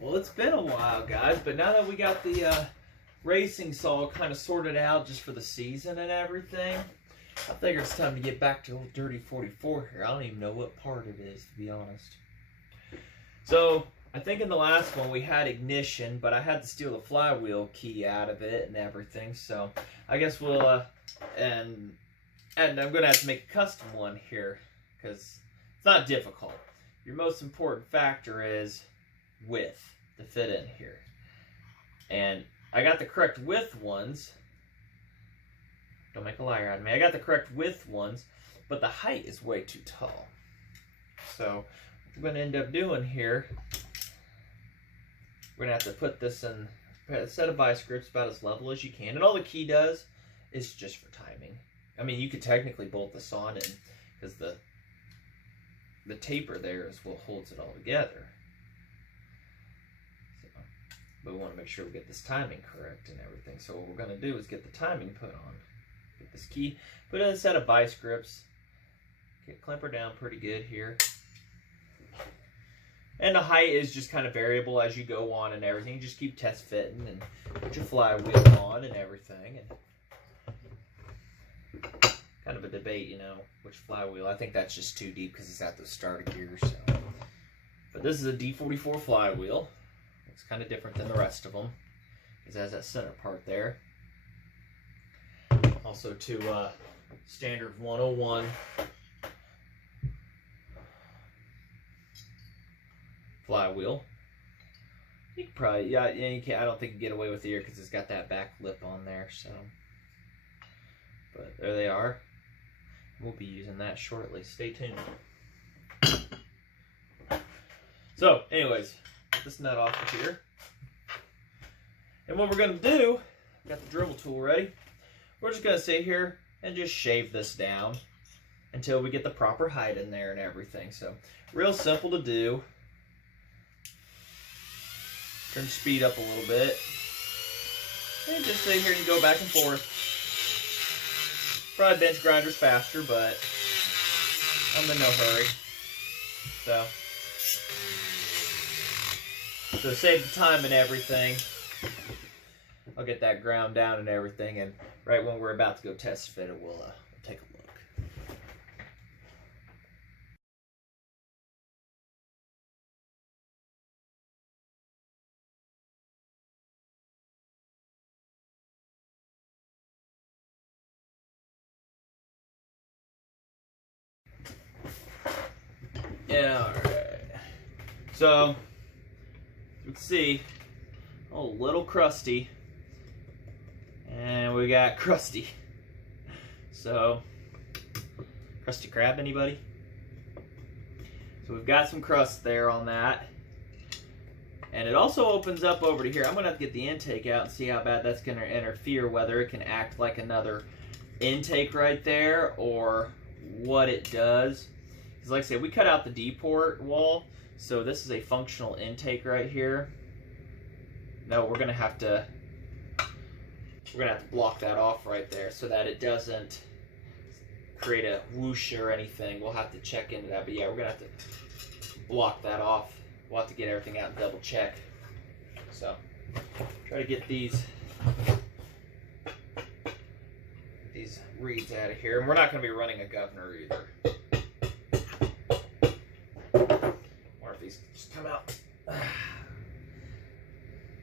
Well, it's been a while, guys, but now that we got the racing saw kind of sorted out just for the season and everything, I figure it's time to get back to old Dirty 44 here. I don't even know what part it is, to be honest. So, I think in the last one we had ignition, but I had to steal the flywheel key out of it and everything, so I guess we'll, and I'm going to have to make a custom one here, because it's not difficult. Your most important factor is width to fit in here. And I got the correct width ones. Don't make a liar out of me. I got the correct width ones, but the height is way too tall. So what we're going to end up doing here, we're going to have to put this in a set of vice grips about as level as you can. And all the key does is just for timing. I mean, you could technically bolt this on in, because the taper there is what holds it all together. But we want to make sure we get this timing correct and everything. So what we're going to do is get the timing put on. Get this key, put in a set of vice grips. Clamp her down pretty good here. And the height is just kind of variable as you go on and everything. You just keep test fitting and put your flywheel on and everything. And kind of a debate, you know, which flywheel. I think that's just too deep because it's at the starter gear. So. But this is a D44 flywheel. It's kind of different than the rest of them, because it has that center part there. Also to standard 101 flywheel. You can probably, yeah, you can't. I don't think you can get away with the ear because it's got that back lip on there. So, but there they are. We'll be using that shortly. Stay tuned. So, anyways. Get this nut off of here. And what we're going to do, got the dremel tool ready. We're just going to sit here and just shave this down until we get the proper height in there and everything. So, real simple to do. Turn the speed up a little bit. And just sit here and go back and forth. Probably bench grinders faster, but I'm in no hurry. So save the time and everything. I'll get that ground down and everything, and right when we're about to go test fit it, we'll take a look. Yeah, alright. So, you can see a little crusty, and we got crusty. So, crusty crab, anybody? So we've got some crust there on that, and it also opens up over to here. I'm gonna have to get the intake out and see how bad that's gonna interfere, whether it can act like another intake right there or what it does. Because like I said, we cut out the D-port wall, so this is a functional intake right here. No, we're gonna have to block that off right there so that it doesn't create a whoosh or anything. We'll have to check into that, but yeah, we're gonna have to block that off. We'll have to get everything out and double check. So try to get these reeds out of here, and we're not gonna be running a governor either. Or if these just come out.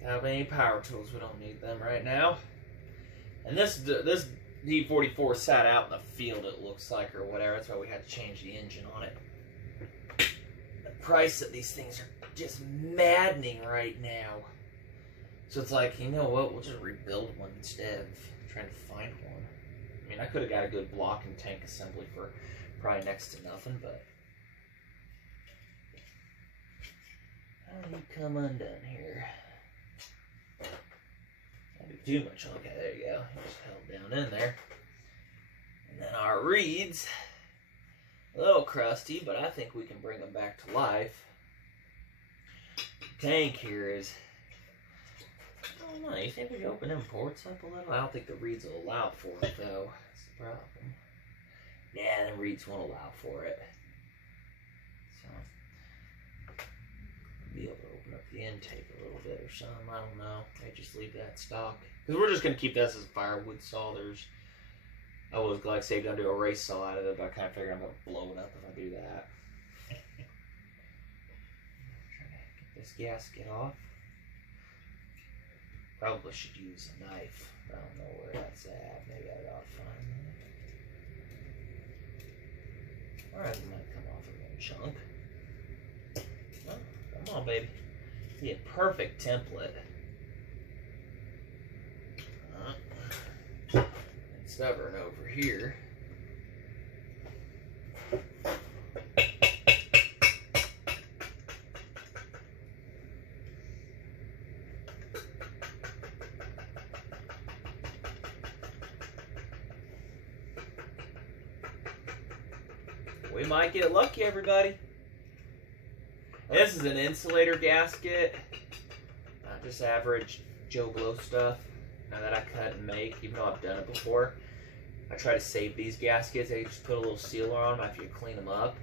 Without any power tools, we don't need them right now. And this D44 sat out in the field, it looks like, or whatever. That's why we had to change the engine on it. The price of these things are just maddening right now. So it's like, you know what, we'll just rebuild one instead of trying to find one. I mean, I could have got a good block and tank assembly for probably next to nothing, but how do you come undone here? Don't do too much. Okay, there you go. Just held down in there. And then our reeds, a little crusty, but I think we can bring them back to life. The tank here is, I don't know, you think we can open them ports up a little? I don't think the reeds will allow for it, though. That's the problem. Yeah, the reeds won't allow for it. So, be able to open up the intake a little bit or something. I don't know. I just leave that stock. Because we're just going to keep this as a firewood saw. I was like, say, going to do a race saw out of it, but I kind of figured I'm going to blow it up if I do that. Trying to get this gasket off. Probably should use a knife. I don't know where that's at. Maybe I ought to find that. Alright, it might come off a little chunk. Oh, come on, baby. See a perfect template. And stubborn over here. We might get lucky, everybody. This is an insulator gasket. Not just average Joe Blow stuff. Now that I cut and make, even though I've done it before. I try to save these gaskets. I just put a little sealer on them after you clean them up.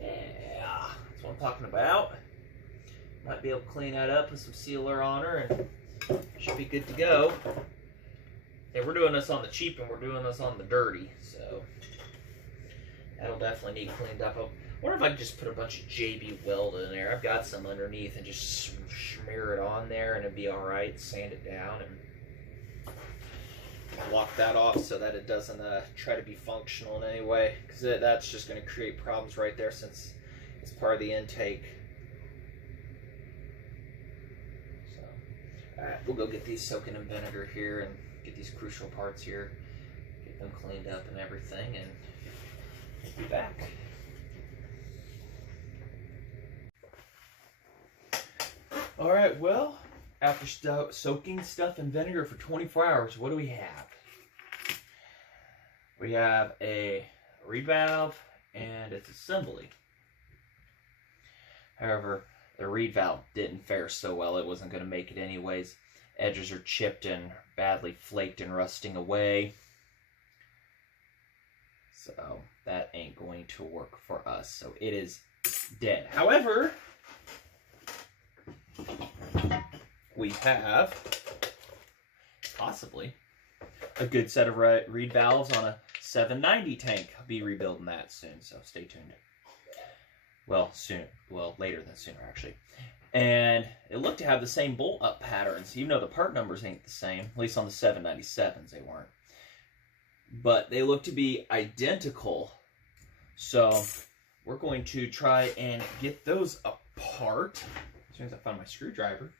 Yeah, that's what I'm talking about. Might be able to clean that up with some sealer on her and should be good to go. And we're doing this on the cheap and we're doing this on the dirty, so that'll definitely need cleaned up. I wonder if I could just put a bunch of JB weld in there. I've got some underneath and just smear it on there and it'd be alright. Sand it down and lock that off so that it doesn't try to be functional in any way. Because that's just going to create problems right there since it's part of the intake. So, alright, we'll go get these soaking in vinegar here and get these crucial parts here. Get them cleaned up and everything and we'll be back. Alright, well, after soaking stuff in vinegar for 24 hours, what do we have? We have a reed valve and its assembly. However, the reed valve didn't fare so well. It wasn't going to make it anyways. Edges are chipped and badly flaked and rusting away. So that ain't going to work for us. So it is dead. However, we have possibly a good set of reed valves on a 790 tank. I'll be rebuilding that soon, so stay tuned. Well, soon. Well, later than sooner, actually. And it looked to have the same bolt-up patterns, even though the part numbers ain't the same. At least on the 797s, they weren't. But they look to be identical. So we're going to try and get those apart as soon as I find my screwdriver.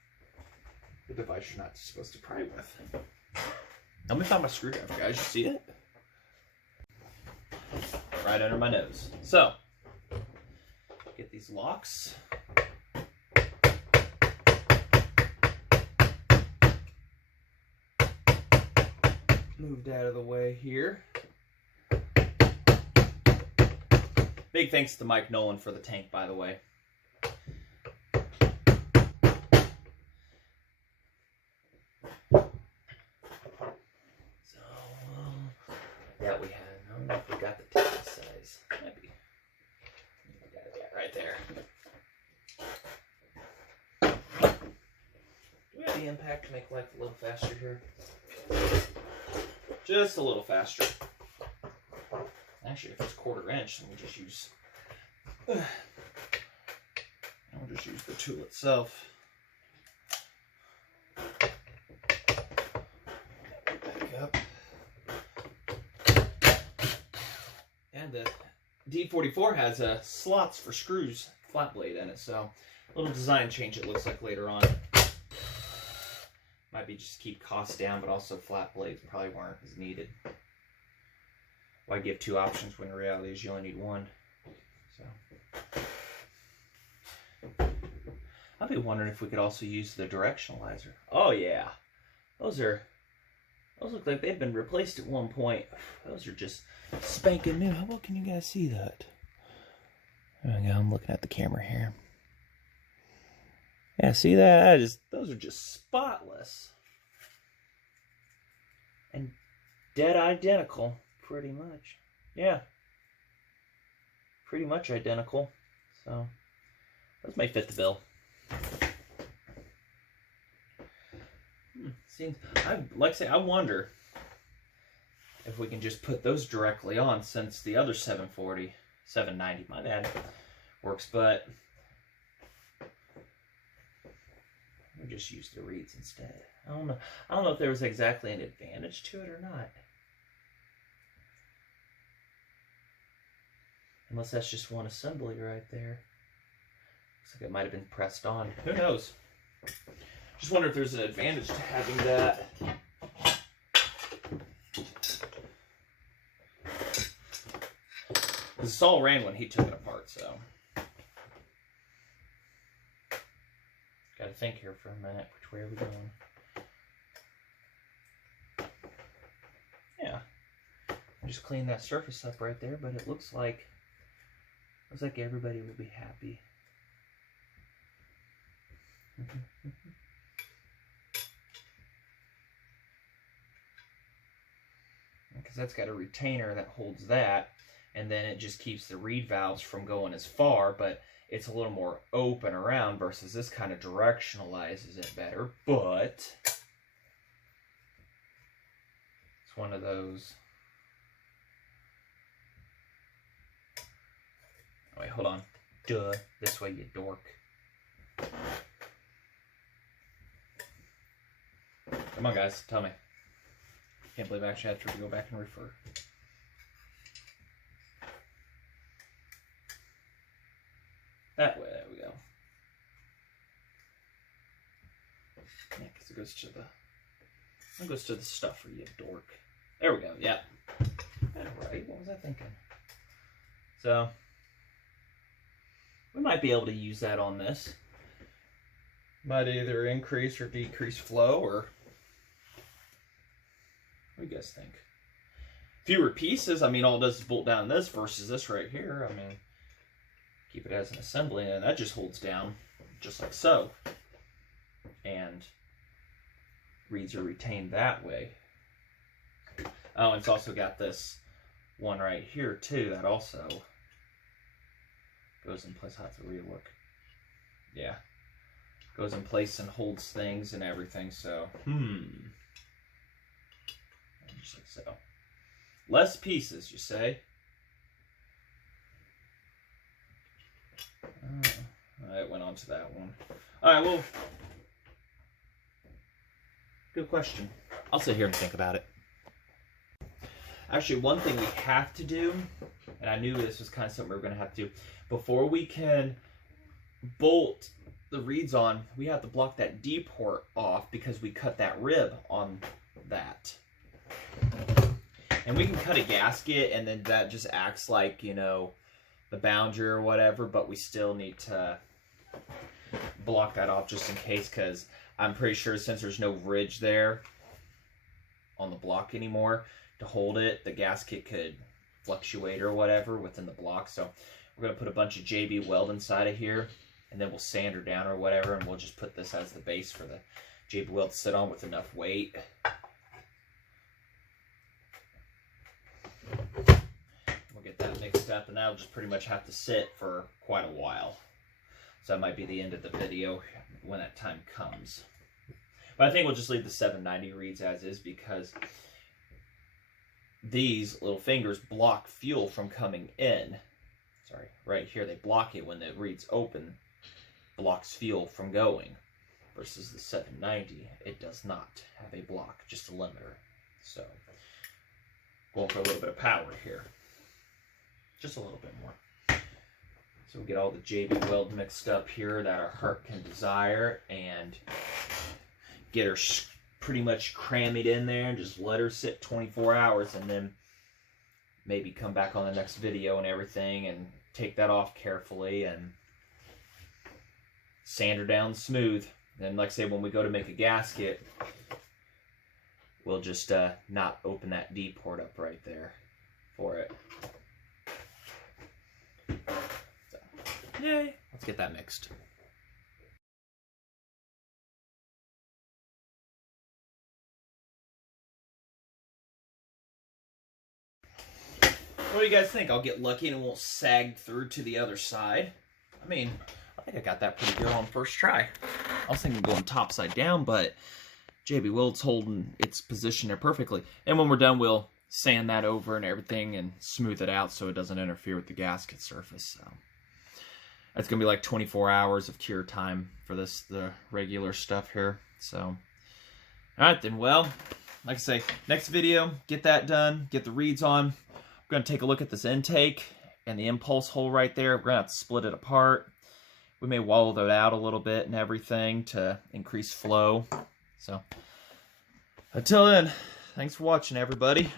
The device you're not supposed to pry with. Let me find my screwdriver, guys. You see it? Right under my nose. So, get these locks. Moved out of the way here. Big thanks to Mike Nolan for the tank, by the way. That we have. I don't know if we got the tank size. Maybe. We got it right there. Do we have the impact to make life a little faster here? Just a little faster. Actually, if it's 1/4 inch, then we'll just use. We'll just use the tool itself. Back up. And the D44 has slots for screws, flat blade in it, so a little design change it looks like later on. Might be just to keep costs down, but also flat blades probably weren't as needed. Why give two options when the reality is you only need one? So I'll be wondering if we could also use the directionalizer. Oh yeah, those look like they've been replaced at one point. Those are just spanking new. How well can you guys see that? There we go. I'm looking at the camera here. Yeah, see that? Those are just spotless. And dead identical, pretty much. Yeah. Pretty much identical. So, those may fit the bill. Seems, like I say, I wonder if we can just put those directly on, since the other 740, 790, my bad, works, but we just use the reeds instead. I don't know if there was exactly an advantage to it or not. Unless that's just one assembly right there. Looks like it might have been pressed on. Who knows? Just wonder if there's an advantage to having that. The saw ran when he took it apart, so. Gotta think here for a minute. Which way are we going? Yeah. I just cleaned that surface up right there, but it looks like everybody will be happy. Because that's got a retainer that holds that, and then it just keeps the reed valves from going as far, but it's a little more open around versus this kind of directionalizes it better, but it's one of those. Wait, hold on. Duh. This way, you dork. Come on, guys. Tell me. Can't believe I actually had to go back and refer. That way. There we go. Yeah, because it goes to the stuffer, you dork. There we go. Yep. Alright. What was I thinking? So we might be able to use that on this. Might either increase or decrease flow, or what do you guys think? Fewer pieces, I mean, all it does is bolt down this versus this right here. I mean, keep it as an assembly, and that just holds down just like so. And reeds are retained that way. Oh, and it's also got this one right here too that also goes in place. I'll have to relook. Yeah. Goes in place and holds things and everything, so. Just like so. Less pieces, you say? It went on to that one. Alright, well. Good question. I'll sit here and think about it. Actually, one thing we have to do, and I knew this was kind of something we were going to have to do, before we can bolt the reeds on, we have to block that D port off because we cut that rib on that. And we can cut a gasket and then that just acts like, you know, the boundary or whatever, but we still need to block that off just in case, because I'm pretty sure since there's no ridge there on the block anymore to hold it, the gasket could fluctuate or whatever within the block. So we're going to put a bunch of JB weld inside of here, and then we'll sand her down or whatever, and we'll just put this as the base for the JB weld to sit on with enough weight. We'll get that mixed up, and that'll just pretty much have to sit for quite a while. So that might be the end of the video when that time comes. But I think we'll just leave the 790 reeds as is, because these little fingers block fuel from coming in. Sorry, right here they block it when the reed's open. Blocks fuel from going. Versus the 790, it does not have a block, just a limiter. So, going for a little bit of power here. Just a little bit more. So we'll get all the JB weld mixed up here that our heart can desire, and get her pretty much cram it in there and just let her sit 24 hours, and then maybe come back on the next video and everything and take that off carefully and sand her down smooth. Then, like I say, when we go to make a gasket, we'll just not open that D port up right there for it. So, yay! Let's get that mixed. What do you guys think? I'll get lucky and it won't sag through to the other side. I mean, I think I got that pretty good on first try. I was thinking going top side down, but JB Weld's holding its position there perfectly. And when we're done, we'll sand that over and everything and smooth it out so it doesn't interfere with the gasket surface. So that's gonna be like 24 hours of cure time for this, the regular stuff here. So, all right then, well, like I say, next video, get that done, get the reeds on. We're gonna take a look at this intake and the impulse hole right there. We're gonna have to split it apart. We may wallow that out a little bit and everything to increase flow. So, until then, thanks for watching, everybody.